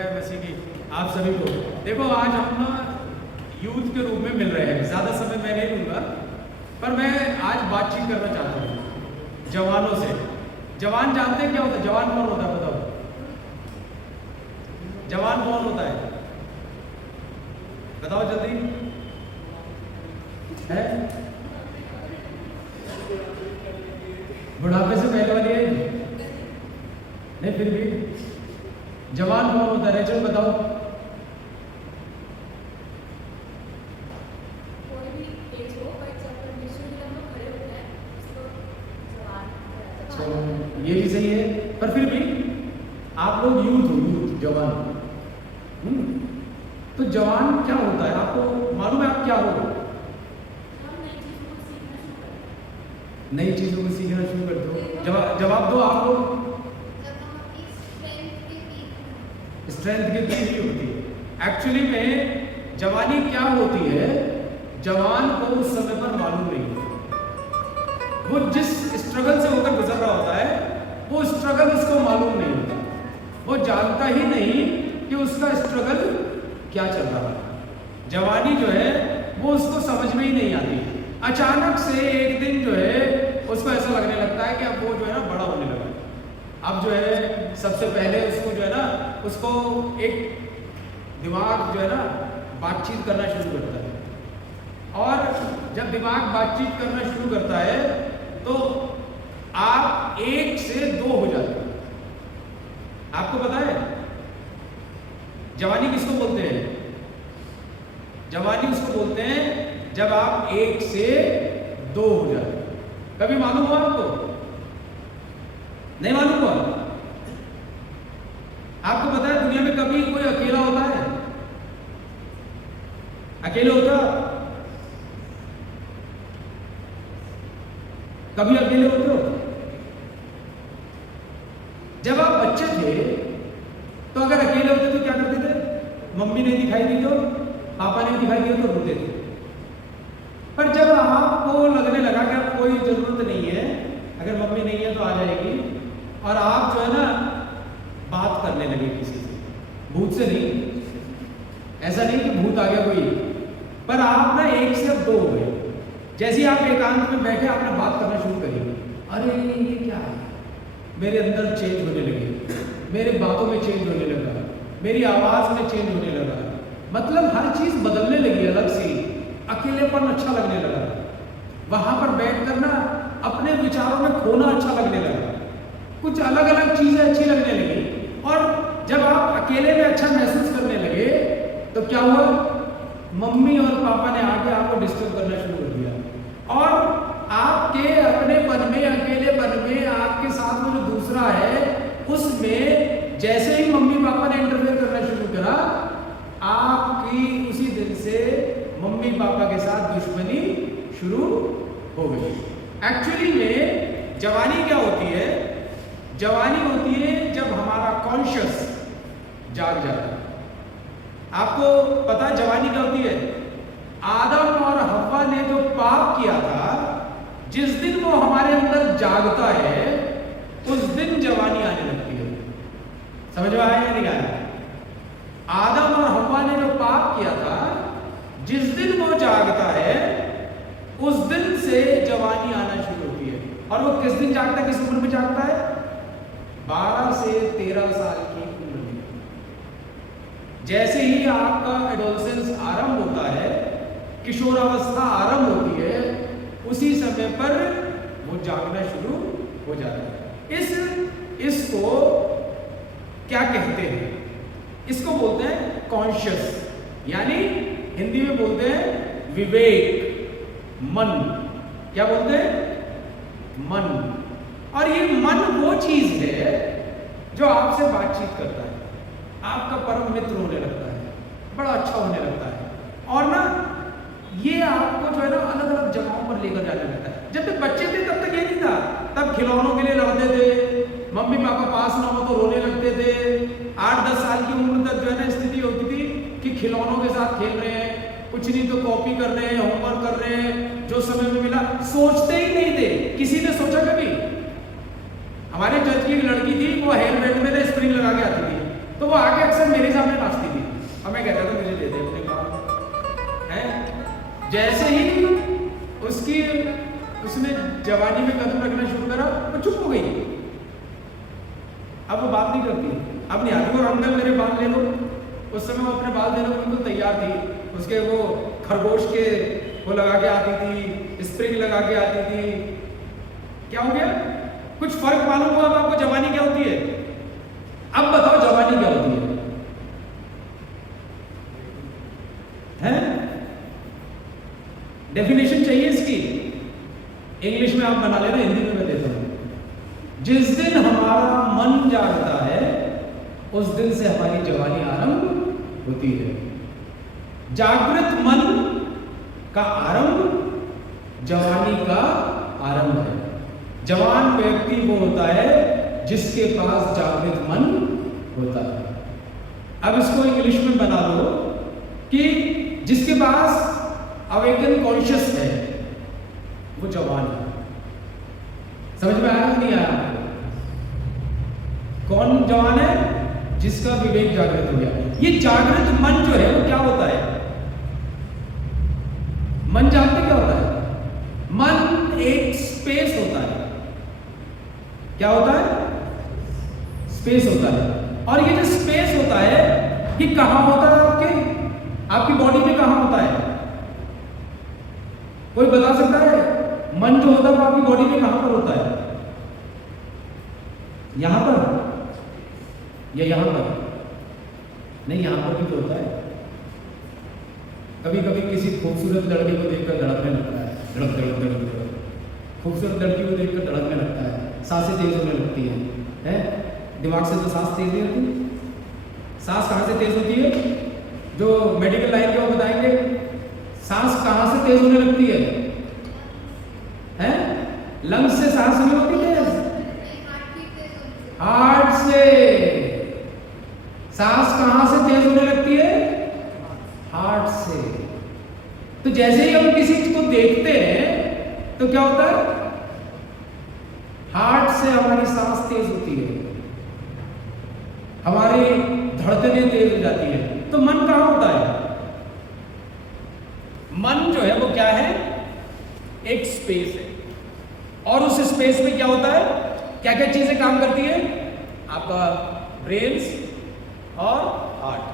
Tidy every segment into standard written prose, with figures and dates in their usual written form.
जय मसीह की आप सभी को। देखो आज हम ना यूथ के रूप में मिल रहे हैं, ज़्यादा समय मैं नहीं लूँगा, पर मैं आज बातचीत करना चाहता हूँ जवानों से। जवान जानते हैं क्या होता है? जवान कौन होता है बताओ? जवान कौन होता है बताओ जल्दी। है बुढ़ापे से पहले वाली है नहीं, फिर भी जवान कौन होता है? रेचल बताओ। ये भी सही है, पर फिर भी आप लोग यूथ हो, यूथ जवान। तो जवान क्या होता है आपको मालूम है? आप क्या हो? नई चीजों को सीखना शुरू करते हो। जवाब दो आप लोग। स्ट्रेंथ के पीक ही होती है। एक्चुअली में जवानी क्या होती है, जवान को उस समय पर मालूम नहीं होता। वो जिस स्ट्रगल से होकर गुजर रहा होता है, वो स्ट्रगल उसको मालूम नहीं होता। वो जानता ही नहीं कि उसका स्ट्रगल क्या चल रहा है। जवानी जो है वो उसको समझ में ही नहीं आती। अचानक से एक दिन जो है उसको ऐसा लगने लगता है कि अब वो जो है ना बड़ा होने लगा। अब जो है सबसे पहले उसको जो है ना, उसको एक दिमाग जो है ना बातचीत करना शुरू करता है। और जब दिमाग बातचीत करना शुरू करता है तो आप 1 से 2 हो जाते हैं। आपको पता है जवानी किसको बोलते हैं? जवानी उसको बोलते हैं जब आप 1 से 2 हो जाते हैं। कभी मालूम हुआ आपको? नहीं मालूम हुआ? आपको पता है दुनिया में कभी कोई अकेला होता है? अकेले होता? कभी अकेले होते हो? जब आप बच्चे थे तो अगर अकेले होते तो क्या करते थे? मम्मी नहीं दिखाई दी तो, पापा नहीं दिखाई दिया तो रोते थे। पर जब आपको लगने लगा कि अब कोई जरूरत नहीं है, अगर मम्मी नहीं है तो आ जाएगी, और आप जो है ना बात करने लगे किसी से, भूत से नहीं, ऐसा नहीं कि भूत आ गया कोई, पर आप ना 1 से 2 हो गए। जैसे आप एकांत में बैठे आपने बात करना शुरू करी, अरे ये क्या है, मेरे अंदर चेंज होने लगे, मेरे बातों में चेंज होने लगा, मेरी आवाज में चेंज होने लगा, मतलब हर चीज बदलने लगी अलग से। अकेलेपन अच्छा लगने लगा, वहां पर बैठकर ना अपने विचारों में खोना अच्छा लगने लगा, कुछ अलग अलग चीजें अच्छी लगने लगी। और जब आप अकेले में अच्छा महसूस करने लगे तो क्या हुआ? मम्मी और पापा ने आके आपको डिस्टर्ब करना शुरू कर दिया, और आपके अपनेपन में, अकेलेपन में आपके साथ में जो दूसरा है उसमें जैसे ही मम्मी पापा ने इंटरफेयर करना शुरू करा, आपकी उसी दिन से मम्मी पापा के साथ दुश्मनी शुरू हो गई। एक्चुअली में जवानी क्या होती है? जवानी होती है जब हमारा कॉन्शियस जाग जाता है। आपको पता है जवानी क्या होती है? आदम और हव्वा ने जो पाप किया था, जिस दिन वो हमारे अंदर जागता है उस दिन जवानी आने लगती है। समझ में आया या नहीं आया? आदम और हव्वा ने जो पाप किया था, जिस दिन वो जागता है उस दिन से जवानी आना शुरू होती है। और वो किस दिन जागता है, किस उम्र में जागता है? 12 से 13 साल की उम्र में। जैसे ही आपका एडोलसेंस आरंभ होता है, किशोरावस्था आरंभ होती है, उसी समय पर वो जागना शुरू हो जाता है। इसको क्या कहते हैं? इसको बोलते हैं कॉन्शियस, यानी हिंदी में बोलते हैं विवेक, मन। क्या बोलते हैं? मन। और ये मन वो चीज है जो आपसे बातचीत करता है, आपका परम मित्र होने लगता है, बड़ा अच्छा होने लगता है, और ना ये आपको जो है ना अलग अलग जगहों पर लेकर जाने लगता है। जब तक बच्चे थे तब तक ये नहीं था, तब खिलौनों के लिए लड़ते थे, मम्मी पापा पास ना हो तो रोने लगते थे। 8-10 साल की उम्र तक जो है ना स्थिति होती थी कि खिलौनों के साथ खेल रहे हैं, कुछ नहीं तो कॉपी कर रहे हैं, होमवर्क कर रहे हैं, जो समय में मिला सोचते ही नहीं थे। किसी ने सोचा कभी? हमारे चर्च की एक लड़की थी, वो हेयर बैंड में स्प्रिंग लगा के आती थी, तो वो आके अक्सर मेरे सामने नाचती थी और मैं कहता था मुझे दे दे अपने काम है। जैसे ही उसने जवानी में कदम रखना शुरू करा वो चुप हो गई। अब वो बात नहीं करती, अब नहीं आती। और अंकल मेरे बाल ले लो, उस समय वो अपने बाल देने को बिल्कुल तैयार थी। उसके वो खरगोश के वो लगा के आती थी, स्प्रिंग लगा के आती थी। क्या हो गया? कुछ फर्क मालूम हुआ आपको? जवानी क्या होती है? अब बताओ जवानी क्या होती है? हैं? डेफिनेशन चाहिए इसकी? इंग्लिश में आप बना लेना, हिंदी में मैं देता हूं। जिस दिन हमारा मन जागता है उस दिन से हमारी जवानी आरंभ होती है। जागृत मन का आरंभ जवानी का आरंभ है। जवान व्यक्ति वो होता है जिसके पास जागृत मन होता है। अब इसको इंग्लिश में बना लो कि जिसके पास अवेकन कॉन्शियस है वो जवान है। समझ में आया नहीं आया? कौन जवान है? जिसका विवेक जागृत हो गया। ये जागृत मन जो है वो क्या होता है? मन जानते क्या होता है? मन एक स्पेस होता है। क्या होता है? स्पेस होता है। और ये जो स्पेस होता है ये कहां होता है? आपकी बॉडी में कहां होता है? कोई बता सकता है? मन जो होता है वो आपकी बॉडी में कहां पर होता है? यहां पर या यहां पर? नहीं, यहां पर भी तो होता है। कभी कभी किसी खूबसूरत लड़की को देखकर धड़कने लगता है, धड़क धड़क धड़क धड़क। खूबसूरत लड़की को देखकर धड़कने लगता है, सांसें तेज होने लगती हैं। दिमाग से तो सांस तेज नहीं होती। सांस कहाँ से तेज होती है? जो मेडिकल लाइन के वो बताएंगे सांस कहाँ से तेज होने लगती है? लंग्स से सांस नहीं होती तेज, हार्ट से। सांस कहां से तेज होने लगती है? हार्ट से। तो जैसे ही हम किसी को देखते हैं तो क्या होता है? हार्ट से हमारी सांस तेज होती है, हमारी धड़कनें तेज हो जाती है। तो मन कहां होता है? मन जो है वो क्या है? एक स्पेस है। और उस स्पेस में क्या होता है? क्या क्या चीजें काम करती है? आपका ब्रेन्स और हार्ट,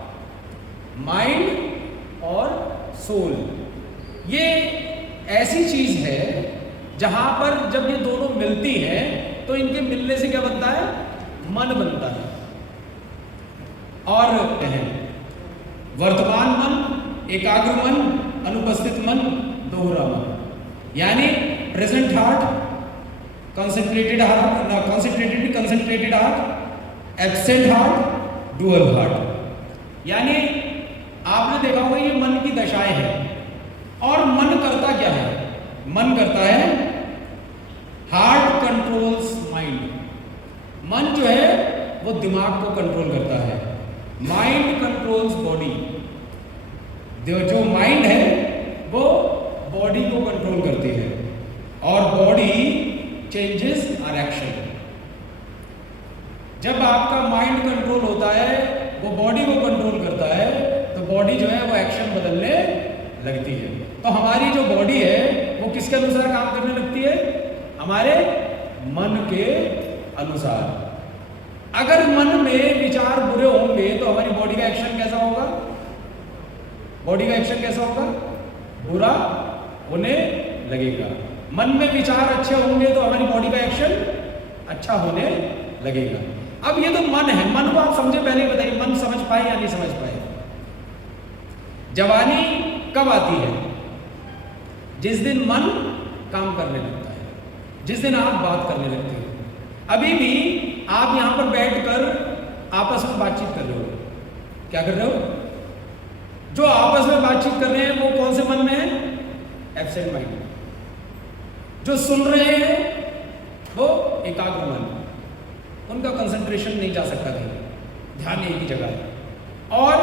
माइंड और सोल। ये ऐसी चीज है जहां पर जब ये दोनों मिलती हैं तो इनके मिलने से क्या बनता है? मन बनता है। और वर्तमान मन, एकाग्र मन, अनुपस्थित मन, दोहरा मन। यानी present heart, concentrated heart, concentrated heart, absent heart, dual heart. यानी आपने देखा होगा ये मन की दशाएं हैं। और मन करता क्या है? मन करता है हार्ट कंट्रोल्स माइंड। मन जो है वो दिमाग को कंट्रोल करता है, माइंड कंट्रोल्स बॉडी। जो माइंड है वो बॉडी को कंट्रोल करती है और बॉडी चेंजेस आर एक्शन। जब आपका माइंड कंट्रोल होता है, वो बॉडी को कंट्रोल करता है, तो बॉडी जो है वो एक्शन बदलने लगती है। तो हमारी जो बॉडी है वो किसके अनुसार काम करने लगती है? हमारे मन के अनुसार। अगर मन में विचार बुरे होंगे तो हमारी बॉडी का एक्शन कैसा होगा? बॉडी का एक्शन कैसा होगा? बुरा होने लगेगा। मन में विचार अच्छे होंगे तो हमारी बॉडी का एक्शन अच्छा होने लगेगा। अब ये तो मन है, मन को आप समझे, पहले ही बताइए मन समझ पाए या नहीं समझ पाए? जवानी कब आती है? जिस दिन मन काम करने लगता है, जिस दिन आप बात करने लगते हो। अभी भी आप यहां पर बैठकर आपस में बातचीत कर रहे हो। क्या कर रहे हो? जो आपस में बातचीत कर रहे हैं वो कौन से मन में है? Absent mind. जो सुन रहे हैं वो एकाग्र मन, उनका कंसंट्रेशन नहीं जा सकता कहीं, ध्यान एक ही जगह है। और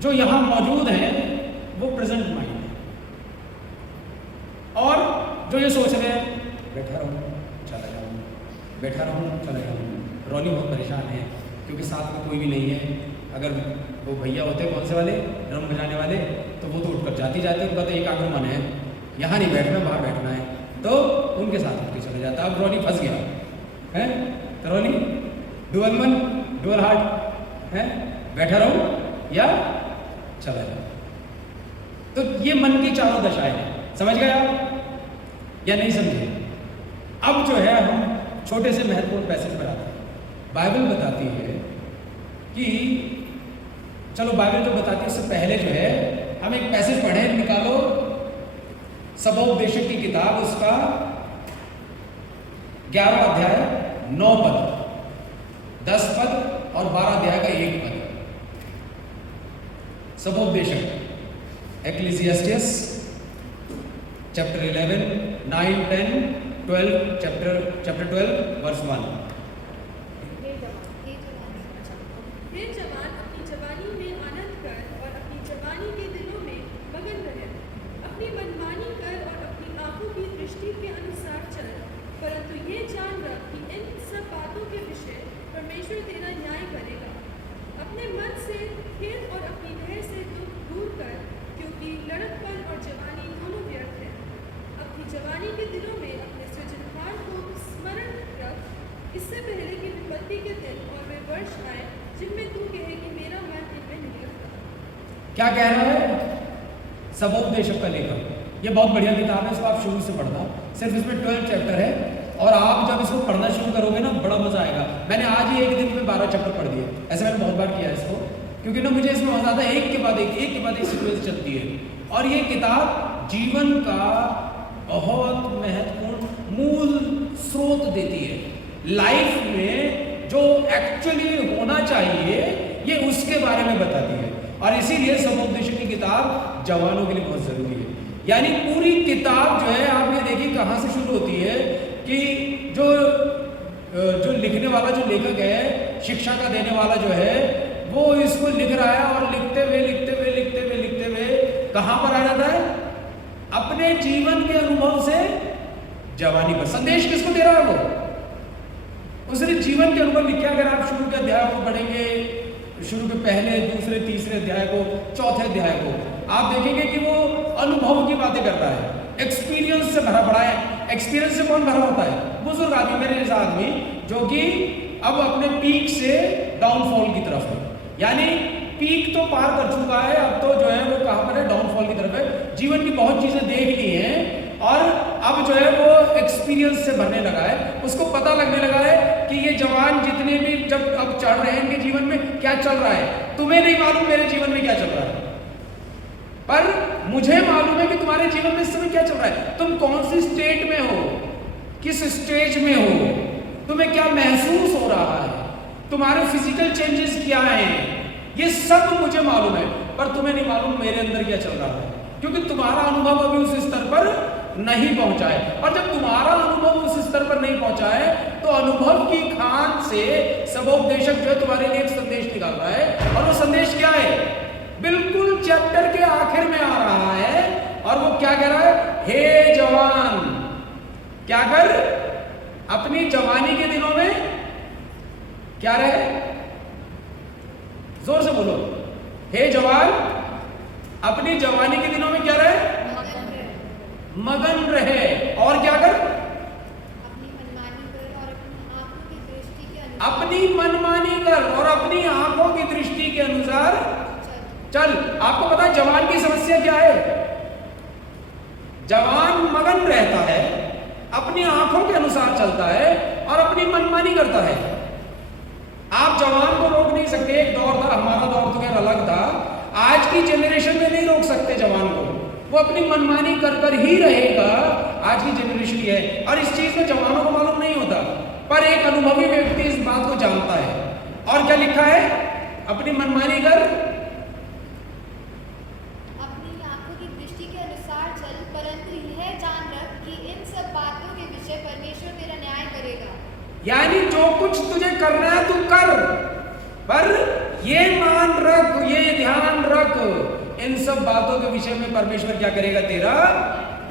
जो यहां मौजूद हैं वो प्रेजेंट माइंड है। और जो ये सोच रहे हैं बैठा रहूं चला जाऊं, बैठा रहूं चला जाऊं, रॉनी बहुत परेशान है क्योंकि साथ में कोई भी नहीं है। अगर वो भैया होते कौन से वाले, ड्रम बजाने वाले, तो वो तो उठकर जाती उनका तो एक आखिर मन है, यहाँ नहीं बैठना बाहर बैठना है, तो उनके साथ उठ के चले जाता। अब रोनी फंस गया है, तो रोनी डुअल मन डुअल हार्ट है, बैठा रहो या चला जाओ। तो ये मन की चारों दशाएं हैं। समझ गए आप या नहीं समझे? अब जो है हम छोटे से महत्वपूर्ण पैसेज पर आते हैं। बाइबल बताती है कि, चलो बाइबल जो बताती है उससे पहले जो है हम एक पैसेज पढ़े, निकालो सबोपदेशक की किताब, उसका 11 अध्याय 9 पद, 10 पद और 12 अध्याय का 1 पद। सबोपदेशक एक्लेसियास्टियस चैप्टर 11, 9, 10, 12, चैप्टर 12 वर्स 1। हे जवान, अपनी जवानी में आनंद कर और अपनी जवानी के दिनों में मगन रहे। अपनी मनमानी कर और अपनी आंखों की दृष्टि के अनुसार चल, परंतु ये जान रख कि इन सब बातों के विषय परमेश्वर तेरा न्याय करेगा। अपने मन से खेद और अपनी देह से दुख दूर कर, क्योंकि लड़कपन और जवानी दोनों व्यर्थ है। अपनी जवानी के दिनों में अपने सृजनहार को स्मरण रख, इससे पहले कि विपत्ति के दिन और वे वर्ष आए जिनमें तू कहे कि मेरा मन इनमें नहीं लगता। क्या कह रहा है सबोपदेशक का लेखक? ये बहुत बढ़िया किताब है, इसको आप शुरू से पढ़ना। सिर्फ इसमें 12 चैप्टर है और आप जब इसको पढ़ना शुरू करोगे ना बड़ा मजा आएगा। मैंने आज ही एक दिन में 12 चैप्टर पढ़ दिए, ऐसे मैंने बहुत बार किया है इसको, क्योंकि ना मुझे इसमें मजा आता है, एक के बाद एक सीक्वेंस चलती है। और ये किताब जीवन का बहुत महत्वपूर्ण मूल स्रोत देती है। लाइफ में जो एक्चुअली होना चाहिए ये उसके बारे में बताती है, और इसीलिए सबोपदेशक की किताब जवानों के लिए बहुत जरूरी है। यानी पूरी किताब जो है आप ये देखिए कहाँ से शुरू होती है कि जो लिखने वाला, जो लेखक है, शिक्षा का देने वाला जो है, वो इसको लिख रहा है और लिखते हुए कहाँ पर आ जाता है? अपने जीवन के अनुभव से जवानी पर। संदेश किसको दे रहा है वो? उसने जीवन के अनुभव लिखे। अगर आप शुरू के अध्याय को पढ़ेंगे, शुरू के पहले, दूसरे, तीसरे अध्याय को, चौथे अध्याय को, आप देखेंगे कि वो अनुभव की बातें करता है, एक्सपीरियंस से भरा पड़ा है। एक्सपीरियंस से कौन भरा होता है? बुजुर्ग आदमी, मेरे जैसा आदमी जो कि अब अपने पीक से डाउनफॉल की तरफ है। यानी पीक तो पार कर चुका है, अब तो जो है वो कहाँ पर है? डाउनफॉल की तरफ है। जीवन की बहुत चीजें देख ली हैं और अब जो है वो एक्सपीरियंस से भरने लगा है। उसको पता लगने लगा है कि ये जवान जितने भी जब अब चढ़ रहे हैं इनके जीवन में क्या चल रहा है। तुम्हें नहीं मालूम मेरे जीवन में क्या चल रहा है, पर मुझे मालूम है कि तुम्हारे जीवन में इस समय क्या चल रहा है। तुम कौन सी स्टेट में हो, किस स्टेज में हो, तुम्हें क्या महसूस हो रहा है, तुम्हारे फिजिकल चेंजेस क्या हैं, ये सब मुझे मालूम है, पर तुम्हें नहीं मालूम मेरे अंदर क्या चल रहा है, क्योंकि तुम्हारा अनुभव अभी उस स्तर पर नहीं पहुंचा है। और जब तुम्हारा अनुभव उस स्तर पर नहीं पहुंचा है तो अनुभव की खान से सबोपदेशक जो है तुम्हारे लिए एक संदेश निकाल रहा है। और वो संदेश क्या है? बिल्कुल चैप्टर के आखिर में आ रहा है, और वो क्या कह रहा है? हे जवान, क्या कर? अपनी जवानी के दिनों में क्या रहे? जोर से बोलो। हे जवान, अपनी जवानी के दिनों में क्या रहे? मगन रहे। और क्या कर? अपनी मनमानी कर और अपनी आंखों की दृष्टि के अनुसार, अपनी मनमानी कर और अपनी आंखों की दृष्टि के अनुसार चल। आपको पता है जवान की समस्या क्या है? जवान मगन रहता है, अपनी आंखों के अनुसार चलता है और अपनी मनमानी करता है। आप जवान को रोक नहीं सकते। एक दौर था, हमारा दौर तो खैर अलग था, आज की जनरेशन में नहीं रोक सकते जवान को, वो अपनी मनमानी कर कर ही रहेगा। आज की जनरेशन ही है, और इस चीज में जवानों को मालूम नहीं होता, पर एक अनुभवी व्यक्ति इस बात को जानता है। और क्या लिखा है? अपनी मनमानी कर, अपनी आंखों की दृष्टि के अनुसार चल, परंतु यह जान रख कि इन सब बातों के विषय परमेश्वर तेरा न्याय करेगा। यानी जो कुछ तुझे करना है तू कर, पर ये मान रख, ये ध्यान रख, इन सब बातों के विषय में परमेश्वर क्या करेगा? तेरा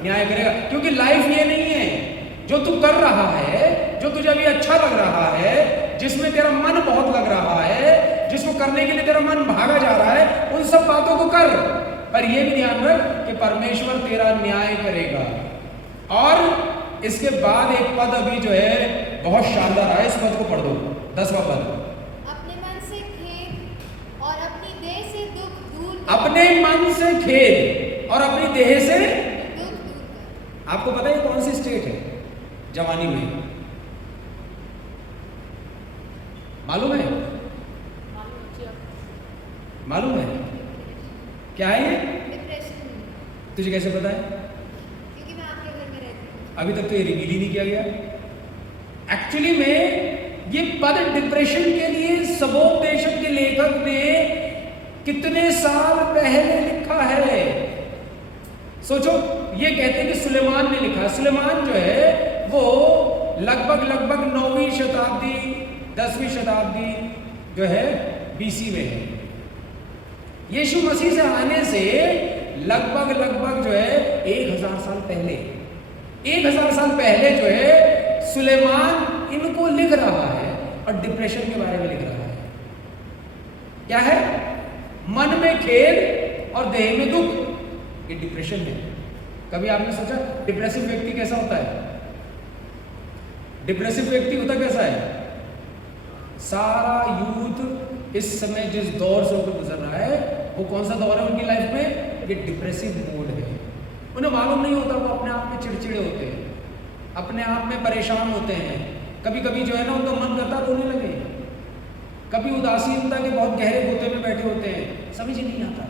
न्याय करेगा। क्योंकि लाइफ ये नहीं है जो तू कर रहा है, जो तुझे अभी अच्छा लग रहा है, जिसमें तेरा मन बहुत लग रहा है, करने के लिए तेरा मन भागा जा रहा है, उन सब बातों को कर, पर यह भी ध्यान रख कि परमेश्वर तेरा न्याय करेगा। और इसके बाद एक पद अभी जो है बहुत शानदार है, इस पद को पढ़ दो, 10वां पद। अपने मन से खेद और अपनी देह से दुख दूर कर। अपने मन से खेद और अपनी देह से दुख दूर कर। आपको पता है कौन सी स्टेट है जवानी में? मालूम है? मालूम है क्या है ये? डिप्रेशन में, तुझे कैसे पता है? क्योंकि मैं आपके घर में रहती हूँ। अभी तक तो ये रिवील ही नहीं किया गया। एक्चुअली में ये पद डिप्रेशन के लिए सबोपदेशक के लेखक ने कितने साल पहले लिखा है। सोचो, ये कहते हैं कि सुलेमान ने लिखा। सुलेमान जो है वो लगभग 9वीं शताब्दी 10वीं शताब्दी जो है बीसी में है। यीशु मसीह से आने से लगभग जो है 1000 साल पहले, 1000 साल पहले जो है सुलेमान इनको लिख रहा है और डिप्रेशन के बारे में लिख रहा है। क्या है? मन में खेद और देह में दुख, ये डिप्रेशन है। कभी आपने सोचा डिप्रेसिव व्यक्ति कैसा होता है? डिप्रेसिव व्यक्ति होता कैसा है? सारा यूथ इस समय जिस दौर से होकर गुजर रहा है, वो कौन सा दौर है उनकी लाइफ में? ये डिप्रेसिव मोड है। उन्हें मालूम नहीं होता, वो अपने आप में चिड़चिड़े होते हैं, अपने आप में परेशान होते हैं। कभी कभी जो है ना उनका मन करता रोने लगे, कभी उदासीनता के बहुत गहरे गोते में बैठे होते हैं, समझ ही नहीं आता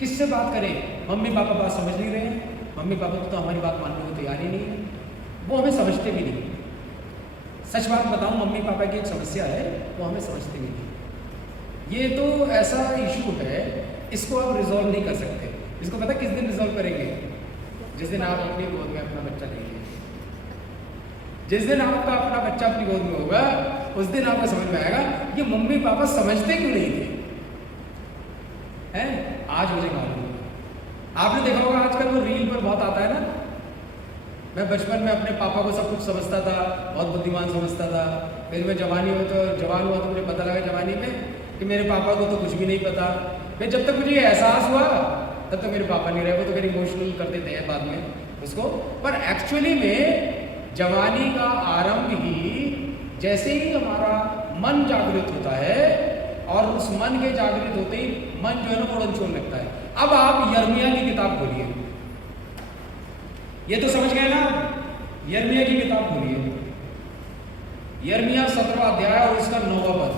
किससे बात करें। मम्मी पापा बात समझ नहीं रहे हैं, मम्मी पापा तो हमारी बात मानने को तैयार ही नहीं है, वो हमें समझते भी नहीं। सच बात बताऊं, मम्मी पापा की एक समस्या है, वो हमें समझते भी नहीं। ये तो ऐसा इशू है, इसको आप रिजॉल्व नहीं कर सकते। इसको पता किस दिन रिजॉल्व करेंगे? जिस दिन आप अपनी गोद में अपना बच्चा लेंगे। जिस दिन आपका अपना बच्चा अपनी गोद में होगा, उस दिन आपको समझ में आएगा ये मम्मी पापा समझते क्यों नहीं थे। हैं? आज मुझे मालूम है। आपने देखा होगा आजकल वो रील पर बहुत आता है ना, मैं बचपन में अपने पापा को सब कुछ समझता था, बहुत बुद्धिमान समझता था। फिर मैं जवान हुआ तो मुझे पता लगा जवानी में कि मेरे पापा को तो कुछ भी नहीं पता। फिर जब तक मुझे ये एहसास हुआ तब तक मेरे पापा नहीं रहे, वो तो फिर इमोशनल कर देते हैं बाद में उसको। पर एक्चुअली में जवानी का आरंभ ही जैसे ही हमारा मन जागृत होता है, और उस मन के जागृत होते ही मन जो है ना उड़न छोड़ने लगता है। अब आप यिर्मयाह की किताब खोलिए, ये तो समझ गए ना? यिर्मयाह की किताब खोलिए, यिर्मयाह 17वां अध्याय और इसका 9वां पद।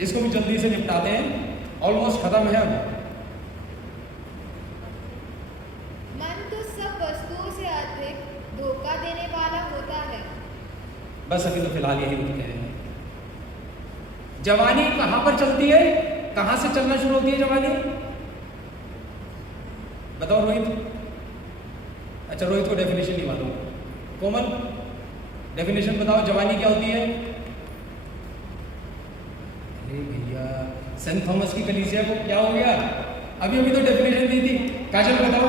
इसको भी जल्दी से निपटाते हैं, ऑलमोस्ट खत्म है अब। मन तो सब वस्तुओं से अधिक धोखा देने वाला होता है। बस अभी तो फिलहाल यही कह रहे हैं। जवानी कहां पर चलती है? कहां से चलना शुरू होती है जवानी? बताओ रोहित। अच्छा, रोहित को डेफिनेशन नहीं मालूम। कोमल, डेफिनेशन बताओ, जवानी क्या होती है? अरे भैया, सेंट थॉमस की कलीसिया को क्या हो गया? अभी तो डेफिनेशन दी थी। काजल बताओ।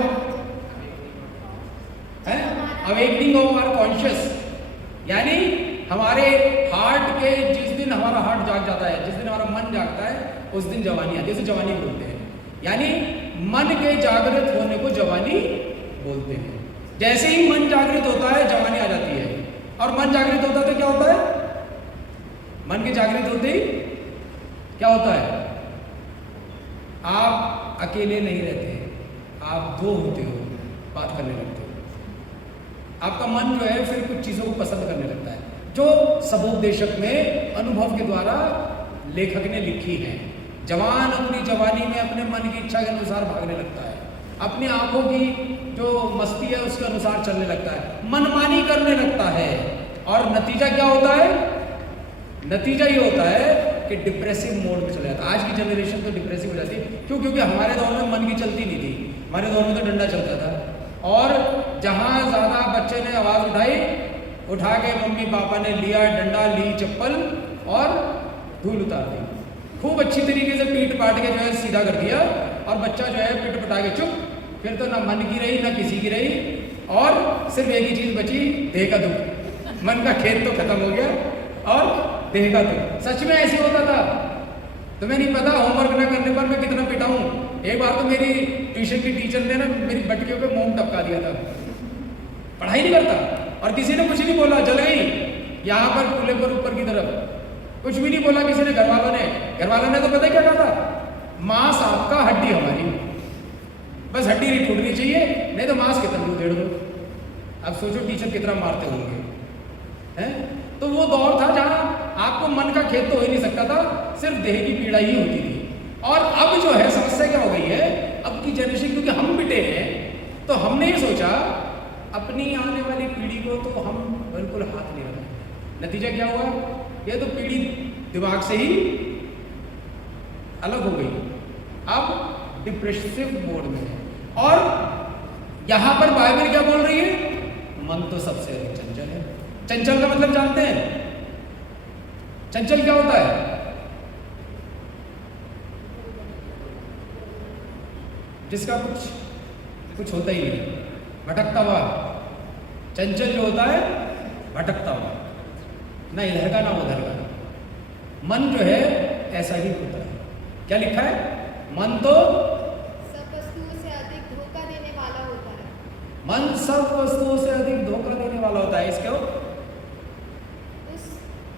है अवेकनिंग ऑफ आवर कॉन्शियस, यानी हमारे हार्ट के जिस दिन हमारा हार्ट जाग जाता है, जिस दिन हमारा मन जागता है, उस दिन जवानी आती है। जैसे जवानी बोलते हैं, यानी मन के जागृत होने को जवानी बोलते हैं। जैसे ही मन जागृत होता है जवानी आ जाती है। और मन जागृत होता है तो क्या होता है? मन के जागृत होते ही क्या होता है? आप अकेले नहीं रहते, आप दो होते हो, बात करने लगते हो। आपका मन जो है फिर कुछ चीजों को पसंद करने लगता है, जो सबोपदेशक में अनुभव के द्वारा लेखक ने लिखी है। जवान अपनी जवानी में अपने मन की इच्छा के अनुसार भागने लगता है, अपनी आंखों की जो मस्ती है उसके अनुसार चलने लगता है, मनमानी करने लगता है। और नतीजा क्या होता है? नतीजा ये होता है कि डिप्रेसिव मोड में चला जाता है। आज की जनरेशन तो डिप्रेसिव हो जाती है। क्यों? क्योंकि हमारे दौर में मन की चलती नहीं थी, हमारे दौर में तो डंडा चलता था। और जहाँ ज़्यादा बच्चे ने आवाज़ उठाई, उठा के मम्मी पापा ने लिया डंडा, ली चप्पल और धूल उतार दी। खूब अच्छी तरीके से पीट पाट के जो है सीधा कर दिया, और बच्चा जो है पिट पटा के चुप। फिर तो ना मन की रही ना किसी की रही, और सिर्फ एक ही चीज़ बची, देह का दुख। मन का खेत तो खत्म हो गया और देगा तो। सच में ऐसे होता था। तुम्हें नहीं पता होमवर्क ना करने पर मैं कितना पिटा हूँ। एक बार तो मेरी ट्यूशन की टीचर ने ना मेरी बटकियों पे मोम टपका दिया था। पढ़ाई नहीं करता और किसी ने कुछ नहीं बोला, जल गई यहाँ पर कूल्हे पर ऊपर की तरफ, कुछ भी नहीं बोला किसी ने। घर वालों ने तो पता क्या कहा था, मांस आपका हड्डी हमारी, बस हड्डी नहीं टूटनी चाहिए, नहीं तो मांस कितना दूर दो। अब सोचो टीचर कितना मारते होंगे, हैं? तो वो दौर था जहां आपको मन का खेद तो हो ही नहीं सकता था, सिर्फ देह की पीड़ा ही होती थी। और अब जो है समस्या क्या हो गई है, अब की जनरेशन, क्योंकि हम बिटे हैं तो हमने ये सोचा अपनी आने वाली पीढ़ी को तो हम बिल्कुल हाथ नहीं लगाए। नतीजा क्या हुआ, ये तो पीढ़ी दिमाग से ही अलग हो गई, अब डिप्रेसिव मोड में है। और यहां पर बाइबल क्या बोल रही है, मन तो सबसे अधिक चंचल है। चंचल का मतलब जानते हैं, चंचल क्या होता है? जिसका कुछ होता ही नहीं, भटकता हुआ। चंचल जो होता है भटकता हुआ, ना इधर का ना उधर का। मन जो है ऐसा ही होता है। क्या लिखा है, मन तो सब वस्तुओं से अधिक धोखा देने वाला होता है। मन सब वस्तुओं से अधिक धोखा देने वाला होता है। इसके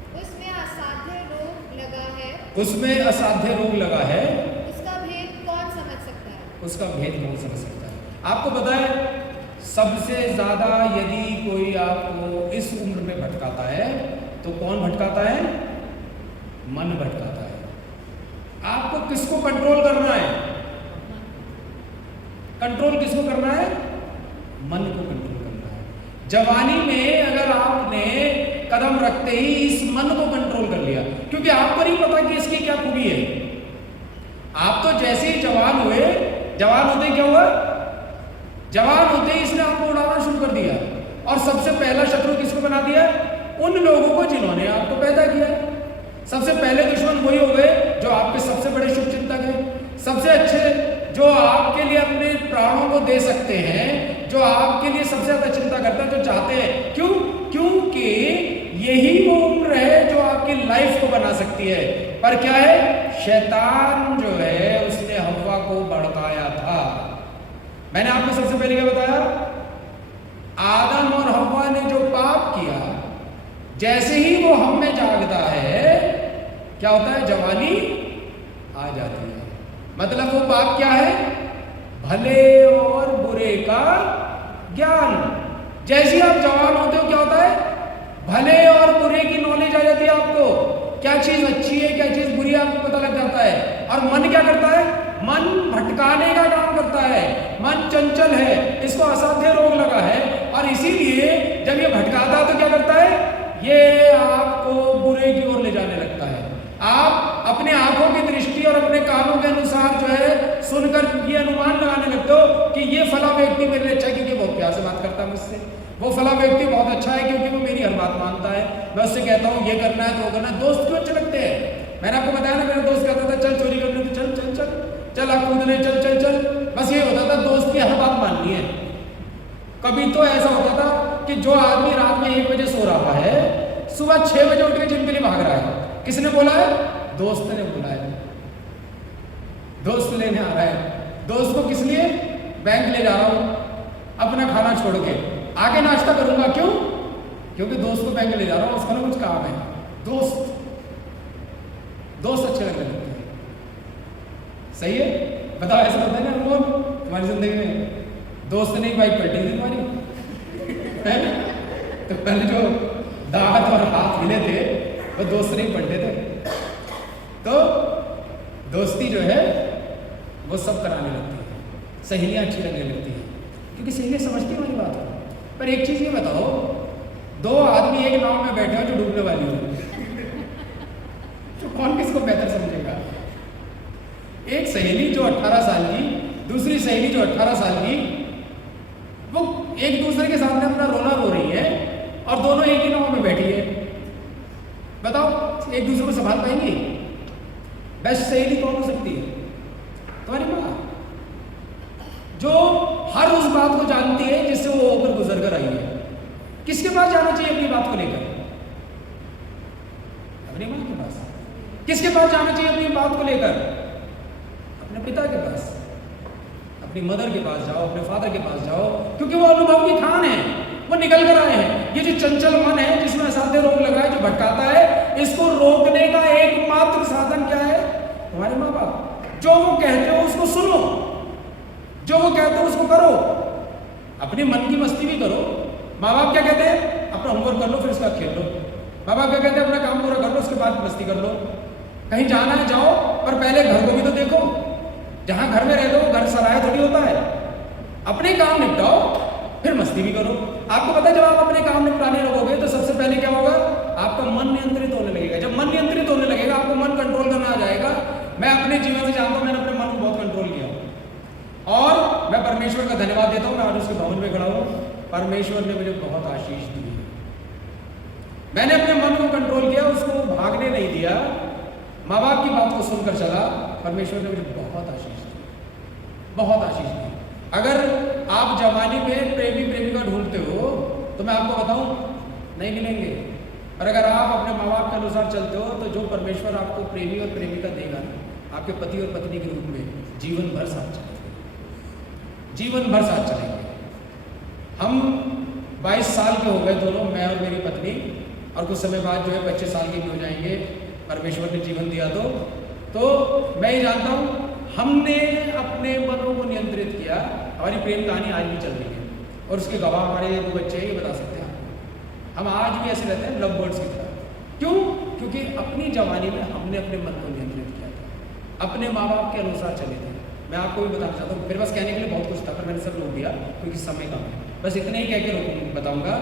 उसमें असाध्य रोग लगा है। उसमें असाध्य रोग लगा है। उसका भेद कौन समझ सकता है? उसका भेद कौन समझ सकता है? आपको पता है सबसे ज्यादा यदि कोई आपको इस उम्र में भटकाता है तो कौन भटकाता है? मन भटकाता है। आपको किसको कंट्रोल करना है? कंट्रोल किसको करना है? मन को कंट्रोल करना है। जवानी में अगर आपने कदम रखते ही इस मन को कंट्रोल कर लिया, क्योंकि आपको नहीं पता कि इसकी क्या खूबी है। आप तो जैसे ही जवान हुए, जवान होते क्या हुआ, जवान होते ही इसने आपको उड़ाना शुरू कर दिया। और सबसे पहला शत्रु किसको बना दिया? उन लोगों को जिन्होंने आपको पैदा किया। सबसे पहले दुश्मन वही हो गए जो आपके सबसे बड़े शुभचिंतक हैं, सबसे अच्छे, जो आपके लिए अपने प्राणों को दे सकते हैं, जो आपके लिए सबसे ज्यादा चिंता करते हैं, जो चाहते हैं। क्यों? क्योंकि यही वो उम्र है जो आपकी लाइफ को बना सकती है। पर क्या है, शैतान जो है उसने हव्वा को भड़काया था। मैंने आपको सबसे पहले क्या बताया, आदम और हव्वा ने जो पाप किया, जैसे ही वो हम में जागता है क्या होता है, जवानी आ जाती है। मतलब वो पाप क्या है, भले और बुरे का ज्ञान। जैसे ही आप जवान होते हो क्या होता है, भले और बुरे की नॉलेज आ जाती है आपको। क्या चीज अच्छी है, क्या चीज बुरी है, आपको पता लग जाता है। और मन क्या करता है, मन भटकाने का काम करता है। मन चंचल है, इसको असाध्य रोग लगा है। और इसीलिए जब ये भटकाता है तो क्या करता है, ये आपको बुरे की ओर ले जाने लगता है। आप अपने आंखों की दृष्टि और अपने कानों के अनुसार जो है सुनकर ये अनुमान लगाने लगते हो कि ये फला व्यक्ति मेरे लिए अच्छा है क्योंकि बहुत प्यार से बात करता है मुझसे, वो फला व्यक्ति बहुत अच्छा है क्योंकि वो मेरी हर बात मानता है। मैं उससे कहता हूँ ये करना है तो वो करना है। दोस्त क्यों अच्छे लगते हैं? मैंने आपको बताया ना, मेरा दोस्त कहता था चल चोरी करने, तो चल चल चल चल, आप कूदने चल चल चल। बस ये होता था, दोस्त की हर बात माननी है। कभी तो ऐसा होता था कि जो आदमी रात में 1 बजे सो रहा है, सुबह 6 बजे उठ के जिम के लिए भाग रहा है। किसने बोला है? दोस्त ने बोला है। दोस्त लेने आ रहा है। दोस्त को किस लिए? बैंक ले जा रहा हूं अपना खाना छोड़ के, आगे नाश्ता करूंगा। क्यों? क्योंकि दोस्त को बैंक ले जा रहा हूं, उसका ना कुछ काम है। दोस्त अच्छे लगने लगते हैं। सही है? बताओ, ऐसा होता है ना अनुभव तुम्हारी जिंदगी में? दोस्त ने बाइक पलटी थी तुम्हारी तो पहले जो दांत और हाथ मिले थे वो दोस्त नहीं पलटे थे। तो दोस्ती जो है वो सब कराने लगती है, सहेलियां अच्छी लगने लगती है क्योंकि सहेलियां समझती है हमारी बात को। पर एक चीज ये बताओ, 2 आदमी एक नाव में बैठे हो जो डूबने वाली हो, तो कौन किसको बेहतर समझेगा? एक सहेली जो 18 साल की, दूसरी सहेली जो 18 साल की, वो एक दूसरे के सामने अपना रोना रो रही है और दोनों एक ही नाव में बैठी है। बताओ, एक दूसरे को संभाल पाएंगी? बेस्ट सहेली कौन हो सकती है? तुम्हारी माँ, जो हर उस बात को जानती है जिससे वो होकर गुजर कर आई है। किसके पास जाना चाहिए अपनी बात को लेकर? अपनी माँ के पास। किसके पास जाना चाहिए अपनी बात को लेकर? अपने पिता के पास, अपनी मदर के पास जाओ, अपने फादर के पास जाओ, क्योंकि वो अनुभव की खान है, वो निकल कर आए हैं। ये जो चंचल मन है जिसमें असाध्य रोग लग रहा है, जो भटकाता है, इसको रोकने का एकमात्र साधन क्या है? तुम्हारे माँ बाप। जो वो कहते हो उसको सुनो, जो वो कहते हो उसको करो, अपने मन की मस्ती भी करो। माँ बाप क्या कहते हैं? अपना होमवर्क कर लो, फिर उसका खेल लो। माँ बाप क्या कहते हैं? अपना काम पूरा कर लो, उसके बाद मस्ती कर लो। कहीं जाना है जाओ, पर पहले घर को भी तो देखो। जहां घर में रहते हो, घर सराय थोड़ी होता है। अपने काम निपटाओ, फिर मस्ती भी करो। आपको पता है जब आप अपने काम निपटाने लगोगे तो सबसे पहले क्या होगा? आपका मन नियंत्रित होने लगेगा। जब मन नियंत्रित होने लगेगा, आपको मन कंट्रोल करना आ जाएगा। मैं अपने जीवन से जानता हूं, मैंने अपने मन को बहुत कंट्रोल किया और मैं परमेश्वर का धन्यवाद देता हूं। मैं आज उसके भवन में खड़ा हूं। परमेश्वर ने मुझे बहुत आशीष दी। मैंने अपने मन को कंट्रोल किया, उसको भागने नहीं दिया, माँ बाप की बात को सुनकर चला। परमेश्वर ने मुझे बहुत आशीष दी, बहुत आशीष दी। अगर आप जवानी में प्रेमी प्रेमिका ढूंढते हो तो मैं आपको बताऊं, नहीं मिलेंगे। और अगर आप अपने माँ बाप के अनुसार चलते हो तो जो परमेश्वर आपको प्रेमी और प्रेमिका देगा ना, आपके पति और पत्नी के रूप में, जीवन भर साथ चलेंगे, जीवन भर साथ चलेंगे। हम 22 साल के हो गए दोनों, मैं और मेरी पत्नी, और कुछ समय बाद जो है 25 साल के भी हो जाएंगे, परमेश्वर ने जीवन दिया तो मैं ये जानता हूँ हमने अपने मनों को नियंत्रित किया। हमारी प्रेम कहानी आज भी चल रही है और उसके गवाह हमारे 2 बच्चे ये बता सकते हैं। हम आज भी ऐसे रहते हैं, लव बर्ड्स की तरह। क्यों? क्योंकि अपनी जवानी में हमने अपने मन को नियंत्रित किया था, अपने माँ बाप के अनुसार चले थे। मैं आपको भी बताना चाहता हूँ, मेरे पास कहने के लिए बहुत कुछ था, पर मैंने सब रोक दिया क्योंकि समय कम है। बस इतने ही कह के बताऊँगा।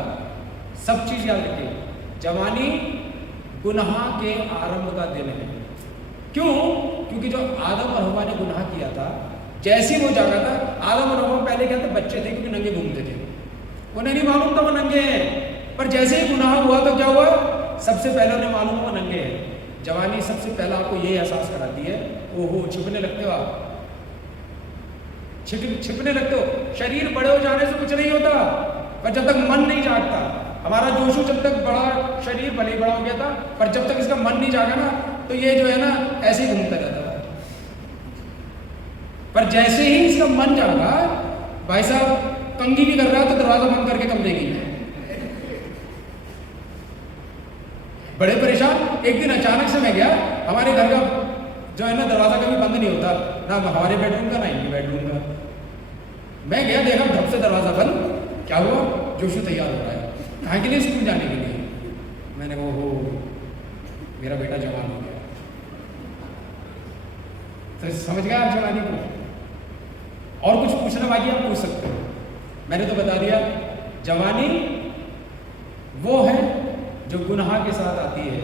सब चीज़ याद रखिए, जवानी गुनाह के आरंभ का दिन है। क्यों? क्योंकि जो आदम और हव्वा ने गुनाह किया था, जैसे वो जागा था, आदम और हव्वा पहले क्या था? बच्चे थे, क्योंकि नंगे घूमते थे, उन्हें नहीं मालूम था वो नंगे हैं। पर जैसे ही गुनाह हुआ तो क्या हुआ? सबसे पहले उन्हें मालूम हुआ नंगे हैं। जवानी सबसे पहला आपको ये एहसास कराती है, ओहो छिपने लगते हो आप, छिपने लगते हो। शरीर बड़े हो जाने से कुछ नहीं होता, पर जब तक मन नहीं जागता, हमारा जोशु जब तक बड़ा, शरीर भले ही बड़ा हो गया था, पर जब तक इसका मन नहीं जागा ना, तो ये जो है ना ऐसे ही घूमता रहता था। पर जैसे ही इसका मन जागा, भाई साहब कंघी भी कर रहा है तो दरवाजा बंद करके कम देगी। बड़े परेशान। एक दिन अचानक से मैं गया, हमारे घर का जो है ना दरवाजा कभी बंद नहीं होता, ना हमारे बेडरूम का ना इनके बेडरूम का। मैं गया, देखा धप से दरवाजा बंद। क्या हुआ? जोशु तैयार हो रहा है, कहाँ के लिए? स्कूल जाने के लिए। मैंने कहा हो मेरा बेटा जवान हो गया। तो समझ गया आप जवानी को? और कुछ पूछना बाकी आप पूछ सकते हो, मैंने तो बता दिया। जवानी वो है जो गुनाह के साथ आती है,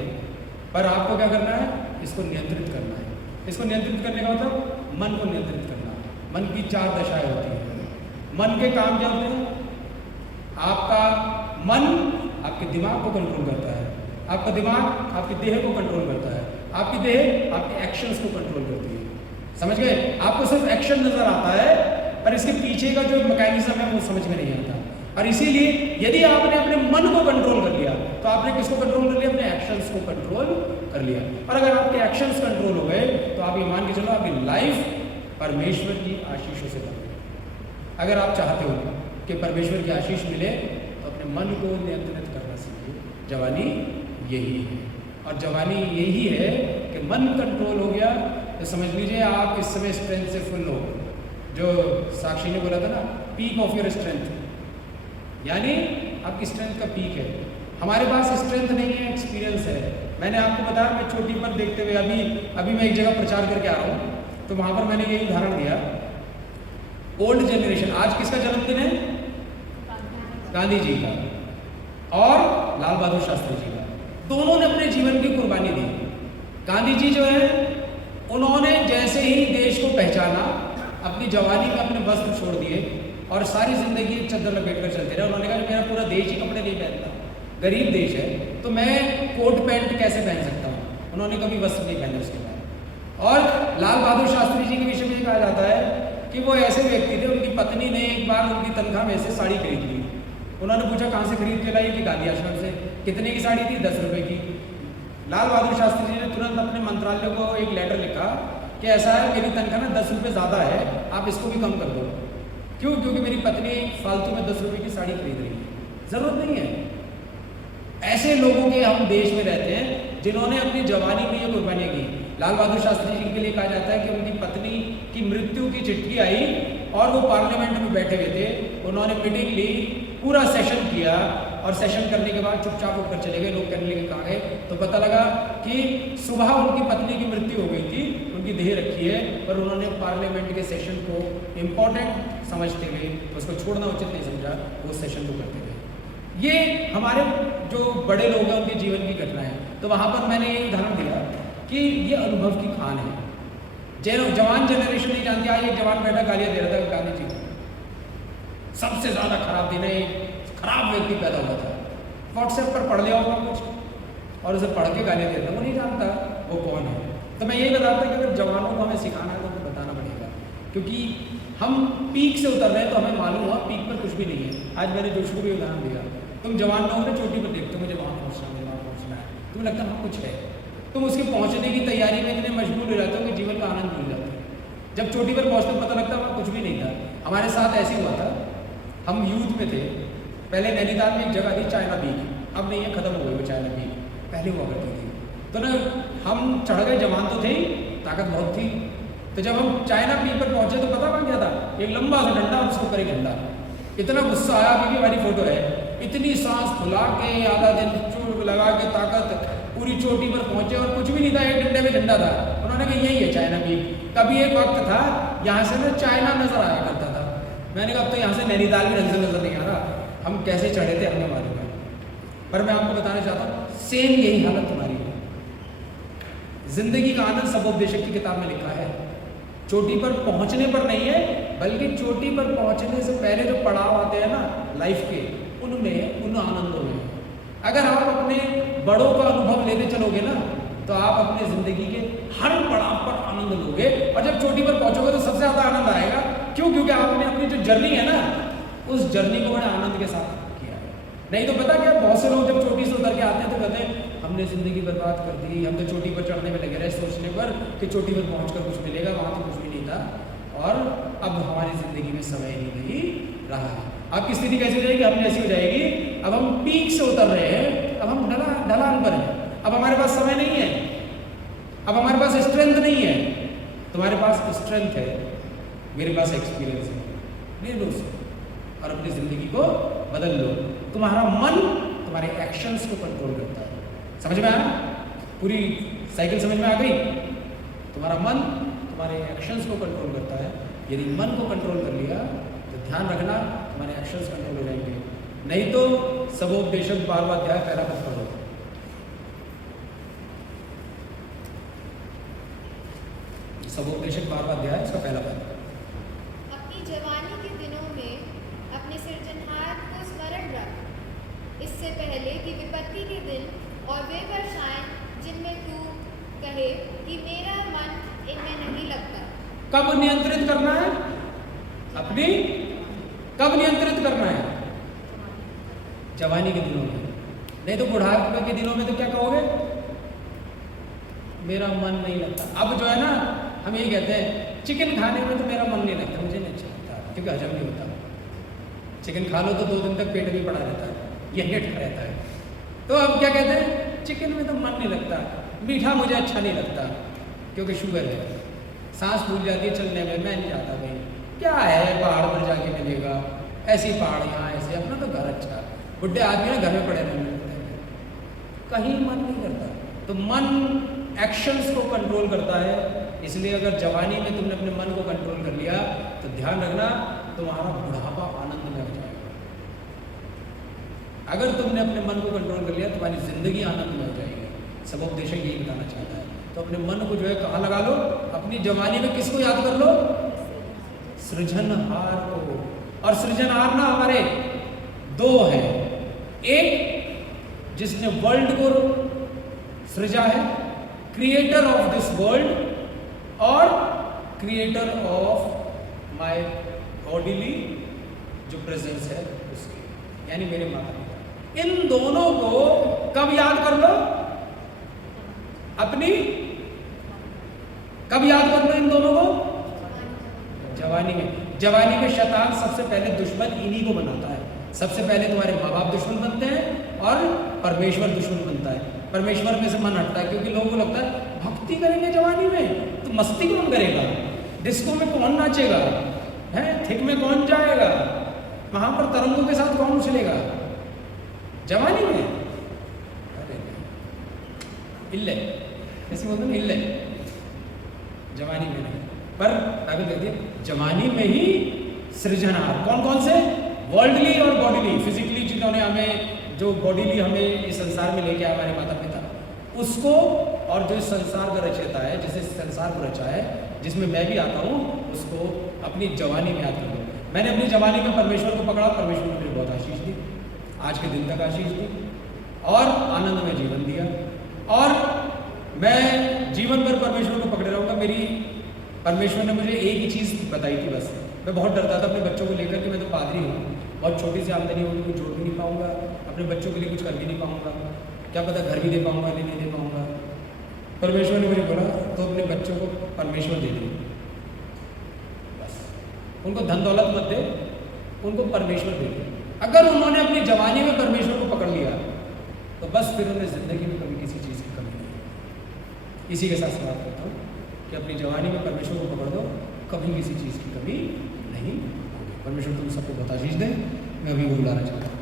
पर आपको क्या करना है? इसको नियंत्रित करना है। इसको नियंत्रित करने का मतलब मन को नियंत्रित करना। मन की 4 दशाएं होती हैं। मन के काम क्या होते हैं? आपका मन आपके दिमाग को कंट्रोल करता है, आपका दिमाग आपके देह को कंट्रोल करता है, आपकी देह आपके एक्शंस को कंट्रोल करती है। समझ गए? आपको सिर्फ एक्शन नजर आता है, पर इसके पीछे का जो मैकेनिज्म है वो समझ में नहीं आता। और इसीलिए यदि आपने अपने मन को कंट्रोल कर लिया तो आपने किसको कंट्रोल कर लिया? अपने एक्शंस को कंट्रोल कर लिया। और अगर आपके एक्शंस कंट्रोल हो गए तो आप ये मान के चलो आपकी लाइफ परमेश्वर की आशीषों से बन गई। अगर आप चाहते हो कि परमेश्वर की आशीष मिले तो अपने मन को नियंत्रित करना सीखिए। जवानी यही है, और जवानी यही है कि मन कंट्रोल हो गया तो समझ लीजिए आप इस समय स्ट्रेंथ से फुल हो। जो साक्षी ने बोला था ना, पीक ऑफ योर स्ट्रेंथ, यानी आपकी स्ट्रेंथ का पीक है। हमारे पास स्ट्रेंथ नहीं है, एक्सपीरियंस है। मैंने आपको बताया, मैं चोटी पर देखते हुए अभी मैं एक जगह प्रचार करके आ रहा हूँ, तो वहाँ पर मैंने यही उदाहरण दिया। ओल्ड जनरेशन, आज किसका जन्मदिन है? गांधी जी का और लाल बहादुर शास्त्री जी का। दोनों ने अपने जीवन की कुर्बानी दी। गांधी जी जो है, उन्होंने जैसे ही देश को पहचाना, अपनी जवानी में अपने वस्त्र छोड़ दिए और सारी जिंदगी चादर लपेट कर चलते रहे। उन्होंने कहा मेरा पूरा देश ही कपड़े नहीं पहनता, गरीब देश है, तो मैं कोट पैंट कैसे पहन सकता हूँ। उन्होंने कभी वस्त्र नहीं पहने उसके बाद। और लाल बहादुर शास्त्री जी के विषय में कहा जाता है कि वो ऐसे व्यक्ति थे, उनकी पत्नी ने एक बार उनकी तनख्वाह में से साड़ी खरीद ली। उन्होंने पूछा कहाँ से खरीद के लाई? कि गांधी आश्रम से। कितने की साड़ी थी? 10 रुपए की। लाल बहादुर शास्त्री जी ने तुरंत अपने मंत्रालय को एक लेटर लिखा कि ऐसा है, मेरी तनख्वाह ना 10 रुपये ज़्यादा है, आप इसको भी कम कर दो। क्यों? क्योंकि मेरी पत्नी फालतू में 10 रुपये की साड़ी खरीद रही है, ज़रूरत नहीं है। ऐसे लोगों के हम देश में रहते हैं जिन्होंने अपनी जवानी में ये कुर्बानियाँ की। लाल बहादुर शास्त्री जी के लिए कहा जाता है कि उनकी पत्नी की मृत्यु की चिट्ठी आई और वो पार्लियामेंट में बैठे हुए थे, उन्होंने मीटिंग ली, पूरा सेशन किया और सेशन करने के बाद चुपचाप उठकर चले गए। लोग कहने लगे कहाँ गए, तो पता लगा कि सुबह उनकी पत्नी की मृत्यु हो गई थी, उनकी देह रखी है, पर उन्होंने पार्लियामेंट के सेशन को इम्पोर्टेंट समझते हुए उसको छोड़ना उचित नहीं समझा, वो सेशन को करते गए। ये हमारे जो बड़े लोग हैं उनके जीवन की घटना है। तो वहाँ पर मैंने ये उदाहरण दिया कि ये अनुभव की खान है। जवान जनरेशन नहीं जानती। आज एक जवान बेटा गालियाँ दे रहा था गांधी जी को, सबसे ज़्यादा खराब दिन है, खराब व्यक्ति पैदा हुआ था। व्हाट्सएप पर पढ़ लिया होगा कुछ और उसे पढ़ के गालियाँ देता, वो नहीं जानता वो कौन है। तो मैं यही बताता कि अगर जवानों को हमें सिखाना है तो बताना पड़ेगा, क्योंकि हम पीक से उतर रहे हैं तो हमें मालूम हुआ पीक पर कुछ भी नहीं है। आज मैंने जोश को भी उदाहरण दिया, तुम जवान लोगों ने चोटी पर देखते हो, मुझे वहाँ पहुँचना है, वहाँ पहुँचना है, तुम्हें लगता है वहाँ कुछ है, तुम उसके पहुँचने की तैयारी में इतने मशगूल हो जाते हो कि जीवन का आनंद भूल जाते हो। जब चोटी पर पहुँचते पता लगता वहाँ कुछ भी नहीं था। हमारे साथ ऐसे हुआ था, हम यूथ में थे, पहले नैनीताल में एक जगह थी चाइना बीच, अब नहीं है, खत्म हो गई वो चाइना बीच, पहले हुआ करती थी। तो ना हम चढ़ गए, जवान तो थे, ताकत बहुत थी। तो जब हम चाइना पीक पर पहुंचे तो पता कौन क्या था, एक लंबा सा डंडा, उसके ऊपर एक झंडा। इतना गुस्सा आया, अभी भी हमारी फोटो है, इतनी सांस फुला के आधा दिन चूड़ लगा के ताकत पूरी चोटी पर पहुंचे और कुछ भी नहीं था, एक डंडे में झंडा था। उन्होंने कहा यही है चाइना पीक। कभी एक वक्त था यहाँ से ना चाइना नजर आया करता था, मैंने कहा अब तो यहाँ से नैनीताल भी ढंग से नजर नहीं आ रहा, हम कैसे चढ़े थे हमें मालूम है। पर मैं आपको बताना चाहता हूँ सेम यही हालत तुम्हारी है। जिंदगी का आनंद सबोपदेशक की किताब में लिखा है, चोटी पर पहुंचने पर नहीं है, बल्कि चोटी पर पहुंचने से पहले जो पड़ाव आते हैं ना लाइफ के, उनमें उन आनंदों में अगर आप अपने बड़ों का अनुभव लेते चलोगे ना तो आप अपने जिंदगी के हर पड़ाव पर आनंद लोगे। और जब चोटी पर पहुंचोगे तो सबसे ज्यादा आनंद आएगा। क्यों? क्योंकि आपने अपनी जो जर्नी है ना उस जर्नी को बड़े आनंद के साथ किया है। नहीं तो पता क्या, बहुत से लोग जब चोटी से उतर के आते हैं तो कहते हैं हमने जिंदगी बर्बाद कर दी, हम तो चोटी पर चढ़ने में लगे रहे सोचने पर कि चोटी पर पहुंचकर कुछ मिलेगा, वहां तो कुछ भी नहीं था और अब हमारी जिंदगी में समय ही नहीं रहा है। आपकी स्थिति कैसी हो जाएगी? हम जैसी हो जाएगी, अब हम पीक से उतर रहे हैं, अब हम ढलान पर हैं, अब हमारे पास समय नहीं है, अब हमारे पास स्ट्रेंथ नहीं है। तुम्हारे पास स्ट्रेंथ है, मेरे पास एक्सपीरियंस है, ले लो उसे और अपनी जिंदगी को बदल लो। तुम्हारा मन तुम्हारे एक्शंस को कंट्रोल करता है। समझ में आया? पूरी साइकिल समझ में आ गई? तुम्हारा मन तुम्हारे एक्शंस को कंट्रोल करता है। यदि मन को कंट्रोल कर लिया तो ध्यान रखना तुम्हारे एक्शंस कंट्रोल हो जाएंगे। नहीं तो सबोपदेशक 12वां अध्याय पहला पद पढ़ो। सबोपदेशक 12वां अध्याय इसका पहला पद। अपनी जवानी के दिनों में अपने सृजनहार को स्मरण रख, इससे पहले कि विपत्ति के दिन और वे वर्षाएं जिनमें तू कहे कि मेरा मन इनमें नहीं लगता। कब नियंत्रित करना है? अपनी कब नियंत्रित करना है? जवानी के दिनों में। नहीं तो बुढ़ापे के दिनों में तो क्या कहोगे? मेरा मन नहीं लगता। अब जो है ना हम यही कहते हैं चिकन खाने में तो मेरा मन नहीं लगता, मुझे नहीं अच्छा लगता, क्योंकि हजम नहीं होता। चिकन खा लो तो 2 दिन तक पेट भी पड़ा रहता है, यही अटका रहता है। तो अब क्या कहते हैं, चिकन में तो मन नहीं लगता, मीठा मुझे अच्छा नहीं लगता क्योंकि शुगर है, सांस फूल जाती है चलने में, मैं नहीं जाता भाई, क्या है पहाड़ पर जाके मिलेगा, ऐसी पहाड़ यहाँ ऐसे, अपना तो घर अच्छा। बुढ़े आदमी ना घर में पड़े रहने कहीं मन नहीं करता। तो मन एक्शंस को कंट्रोल करता है। इसलिए अगर जवानी में तुमने अपने मन को कंट्रोल कर लिया तो ध्यान रखना तुम्हारा बुढ़ापा आनंद में हो जाएगा। अगर तुमने अपने मन को कंट्रोल कर लिया तुम्हारी जिंदगी आनंद में हो जाएगी। सबोपदेशक यही बताना चाहता है। तो अपने मन को जो है कहाँ लगा लो? अपनी जवानी में किसको याद कर लो? सृजनहार को। और सृजनहार ना हमारे 2 हैं, एक जिसने वर्ल्ड को सृजा है, क्रिएटर ऑफ दिस वर्ल्ड, और क्रिएटर ऑफ माय बॉडीली जो प्रेजेंस है उसके, यानी मेरे माता पिता। इन दोनों को कब याद कर लो? अपनी, कब याद करना इन दोनों को? जवानी में। जवानी में शैतान सबसे पहले दुश्मन इन्हीं को बनाता है। सबसे पहले तुम्हारे माँ बाप दुश्मन बनते हैं और परमेश्वर दुश्मन बनता है। परमेश्वर में से मन हटता है, क्योंकि लोगों को लगता है भक्ति करेंगे जवानी में तो मस्ती कौन करेगा, डिस्को में कौन नाचेगा, है थिक में कौन जाएगा, वहां पर तरंगों के साथ कौन उछलेगा जवानी में। अरे इल्ले ऐसे बोलते हैं, इल्ले जवानी में नहीं। पर बाइबल कहती है जवानी में ही सृजनहार। कौन कौन से? वर्ल्डली और बॉडीली, फिजिकली जिन्होंने हमें, जो बॉडीली हमें इस संसार में लेके आया हमारे माता पिता, उसको, और जो इस संसार का रचयिता है, जिसे इस संसार को रचा है, जिसमें मैं भी आता हूँ, उसको अपनी जवानी में याद कर लो। मैंने अपनी जवानी में परमेश्वर को पकड़ा, परमेश्वर ने मुझे बहुत आशीष दी, आज के दिन तक आशीष दी और आनंद में जीवन दिया, और मैं जीवन भर परमेश्वर को पकड़े रहूँगा। मेरी परमेश्वर ने मुझे एक ही चीज़ बताई थी बस। मैं बहुत डरता था अपने बच्चों को लेकर कि मैं तो पादरी हूँ, बहुत छोटी सी आमदनी होगी, कुछ जोड़ भी नहीं पाऊंगा, अपने बच्चों के लिए कुछ कर भी नहीं पाऊंगा, क्या पता घर भी दे पाऊंगा नहीं दे पाऊंगा। परमेश्वर ने मुझे बोला तो अपने बच्चों को परमेश्वर दे दे, बस उनको धन दौलत मत दे, उनको परमेश्वर दे दे। अगर उन्होंने अपनी जवानी में परमेश्वर को पकड़ लिया तो बस फिर उन्हें जिंदगी में कभी किसी चीज़ की कमी नहीं। इसी के साथ समाप्त करता हूँ कि अपनी जवानी में परमेश्वर को पकड़ दो, कभी किसी चीज़ की कमी नहीं होगी। परमेश्वर तुम सबको बहुत आशीष दे। मैं अभी बुलाना चाहता हूँ।